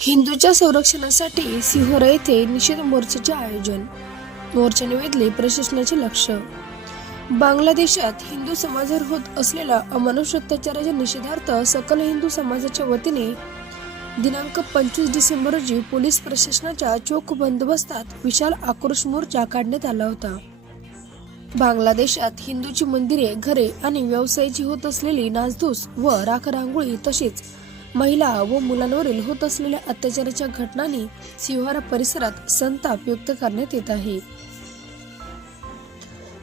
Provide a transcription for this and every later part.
हिंदूच्या संरक्षणासाठी सिहोरा येथे निषेध मोर्चाचे आयोजन. मोर्चाने वेधले प्रशासनाचे लक्ष. बांगलादेशात हिंदू समाजावर होत असलेल्या अमानुष अत्याचाराच्या निषेधार्थ सकल हिंदू समाजाच्या वतीने दिनांक 25 डिसेंबर रोजी पोलीस प्रशासनाच्या चोख बंदोबस्तात विशाल आक्रोश मोर्चा काढण्यात आला होता. बांगलादेशात हिंदूची मंदिरे, घरे आणि व्यवसायाची होत असलेली नासधूस व राखरांगोळी तसेच महिला व मुलांवरील होत असलेल्या अत्याचाराच्या घटनांनी सिहोरा परिसरात संताप व्यक्त करण्यात येत आहे.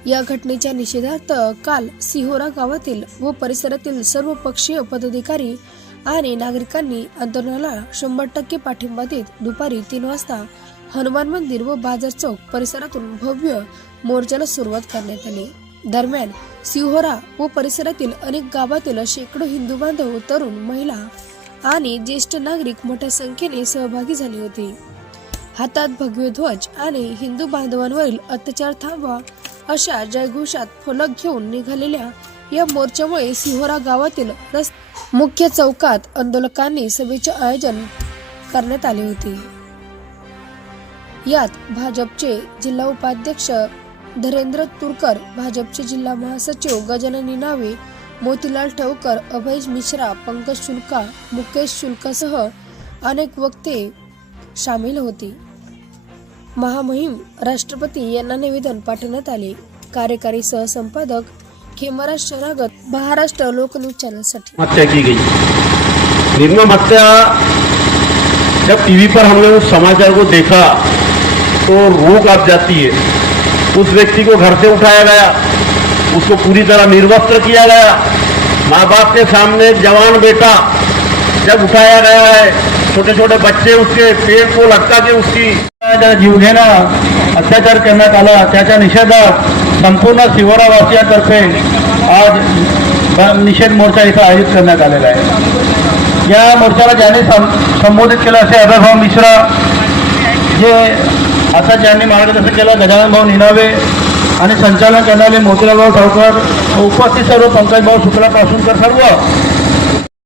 या घटनेच्या निषेधार्थ काल सिहोरा गावातील व परिसरातील सर्व पक्षीय पदाधिकारी आणि नागरिकांनी आंदोलनाला 100% पाठिंबा देत दुपारी 3 वाजता हनुमान मंदिर व बाजार चौक परिसरातून भव्य मोर्चाला सुरुवात करण्यात आली. दरम्यान सिहोरा व परिसरातील अनेक गावातील शेकडो हिंदू बांधव, तरुण, महिला आणि ज्येष्ठ नागरिक मोठ्या संख्येने सहभागी झाले होते. हातात भगवे ध्वज आणि हिंदू बांधवांवरील अत्याचार थांबवा अशा जयघोषात फलक घेऊन निघालेल्या या मोर्चामुळे सिहोरा गावातील मुख्य चौकात आंदोलकांनी सभेचे आयोजन करण्यात आले होते. यात भाजपचे जिल्हा उपाध्यक्ष धरेंद्र तुरकर, भाजपचे जिल्हा महासचिव गजानन निनावे, मोतीलाल ठवकर, अभय मिश्रा, पंकज शुल्का, मुकेश शुल्कासह अनेक वक्ते सामील होते. महामहिम राष्ट्रपती यांना निवेदन पाठवण्यात आले. कार्यकारी सहसंपादक खेमराज शरागत, महाराष्ट्र लोकन्यूज चैनल साठी. हत्या की गई। निर्मम हत्या जब टीवी पर हमने उस समाचार को देखा तो रूह कांप जाती है। उस व्यक्ति को घर से उठाया गया, उसको पूरी तरह निर्वस्त्र किया गया। माँ बाप के सामने जवान बेटा जब उठाया गया है, छोटे छोटे बच्चे उसके पेट को लटका के उसकी जीवघेणा अत्याचार करण्यात आला, त्याच्या निषेधात संपूर्ण सिहोरा वासियांतर्फे आज निषेध मोर्चा इथं आयोजित करण्यात आलेला आहे. या मोर्चाला ज्यांनी संबोधित केलं असे अभयभाऊ मिश्रा, जे आता ज्यांनी मार्गदर्शन केलं गजानन भाऊ निनावे आणि संचालन करणारे मोतीलाल ठवकर, उपस्थित सर्व पंकज भाऊ शुक्लापासून तर सर्व